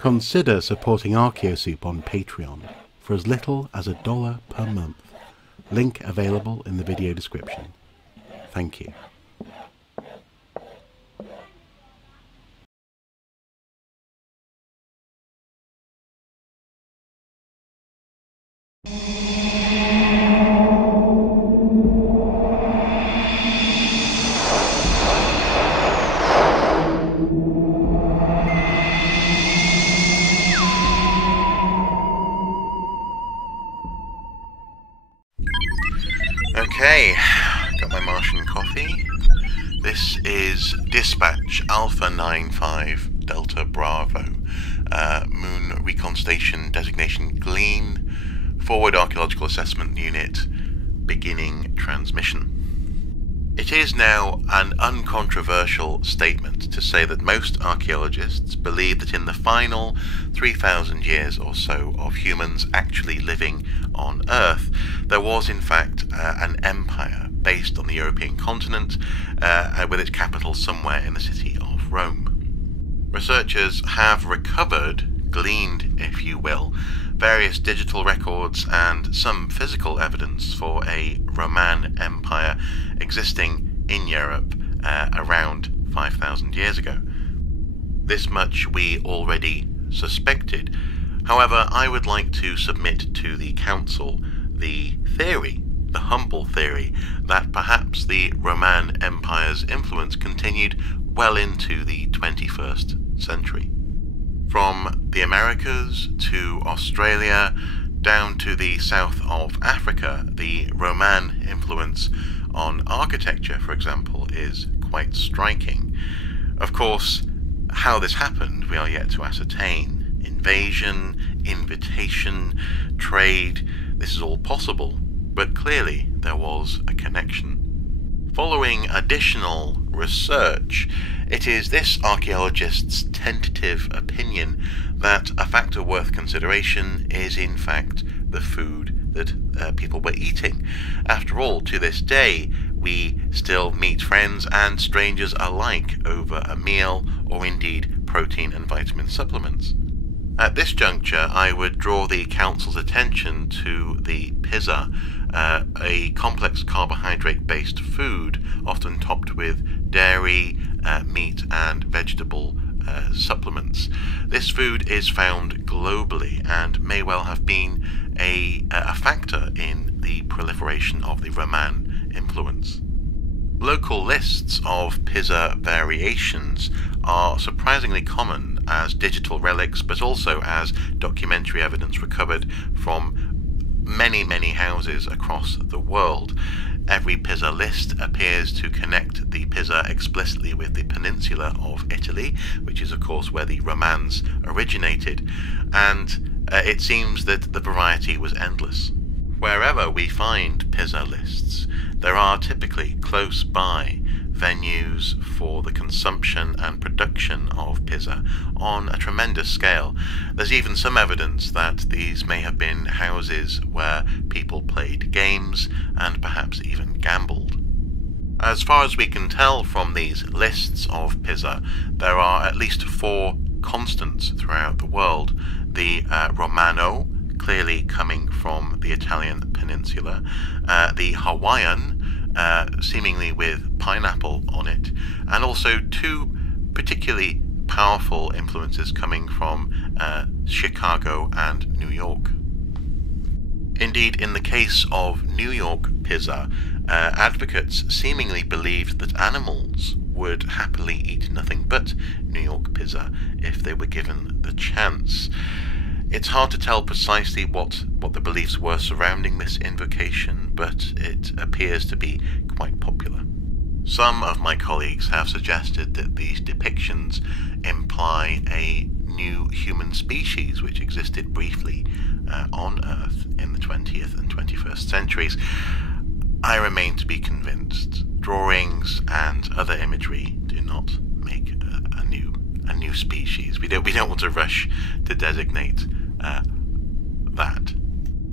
Consider supporting ArchaeoSoup on Patreon for as little as $1 per month. Link available in the video description. Thank you. Okay, got my Martian coffee. This is Dispatch Alpha 95 Delta Bravo, Moon Recon Station Designation Glean, Forward Archaeological Assessment Unit, beginning transmission. It is now an uncontroversial statement to say that most archaeologists believe that in the final 3,000 years or so of humans actually living on Earth, there was in fact an empire based on the European continent with its capital somewhere in the city of Rome. Researchers have recovered, gleaned if you will, various digital records and some physical evidence for a Roman Empire existing in Europe around 5,000 years ago. This much we already suspected. However, I would like to submit to the Council the theory, the humble theory, that perhaps the Roman Empire's influence continued well into the 21st century. From the Americas to Australia, down to the south of Africa, the Roman influence on architecture, for example, is quite striking. Of course, how this happened we are yet to ascertain. Invasion, invitation, trade, this is all possible, but clearly there was a connection. Following additional research, it is this archaeologist's tentative opinion that a factor worth consideration is in fact the food that people were eating. After all, to this day, we still meet friends and strangers alike over a meal or indeed protein and vitamin supplements. At this juncture, I would draw the Council's attention to the pizza, a complex carbohydrate-based food often topped with dairy, meat and vegetable supplements. This food is found globally and may well have been a factor in the proliferation of the Roman influence. Local lists of pizza variations are surprisingly common as digital relics, but also as documentary evidence recovered from many houses across the world. Every pizza list appears to connect the pizza explicitly with the peninsula of Italy, which is of course where the Romans originated, and it seems that the variety was endless. Wherever we find pizza lists, there are typically close by venues for the consumption and production of pizza on a tremendous scale. There's even some evidence that these may have been houses where people played games and perhaps even gambled. As far as we can tell from these lists of pizza, there are at least 4 constants throughout the world. The Romano, clearly coming from the Italian Peninsula, the Hawaiian, seemingly with pineapple on it, and also 2 particularly powerful influences coming from Chicago and New York. Indeed, in the case of New York pizza, advocates seemingly believed that animals would happily eat nothing but New York pizza if they were given the chance. It's hard to tell precisely what the beliefs were surrounding this invocation, but it appears to be quite popular. Some of my colleagues have suggested that these depictions imply a new human species which existed briefly on Earth in the 20th and 21st centuries. I remain to be convinced. Drawings and other imagery do not make a new species. We don't want to rush to designate that.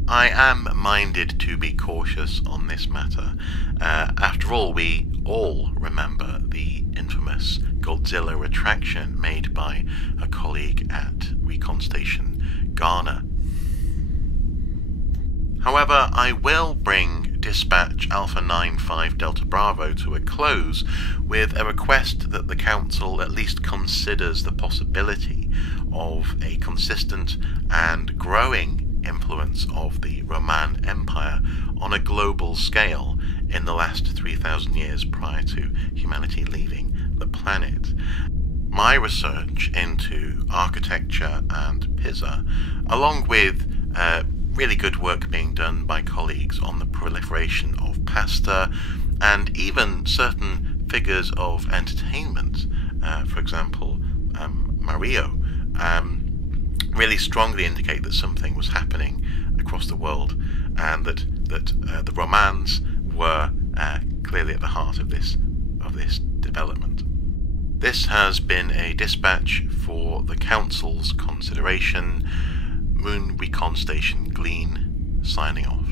I am minded to be cautious on this matter. After all, we all remember the infamous Godzilla retraction made by a colleague at Recon Station, Ghana. However, I will bring Dispatch Alpha 95 Delta Bravo to a close with a request that the Council at least considers the possibility of a consistent and growing influence of the Roman Empire on a global scale in the last 3,000 years prior to humanity leaving the planet. My research into architecture and Pisa, along with really good work being done by colleagues on the proliferation of pasta and even certain figures of entertainment, for example Mario, really strongly indicate that something was happening across the world, and that the Romans were clearly at the heart of this development. This has been a dispatch for the Council's consideration. Moon Recon Station Glean, signing off.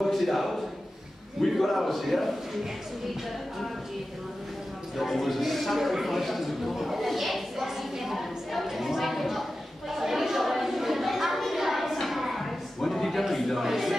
Works it out. We've got ours here. There was a sacrifice to the god. When did he die? He died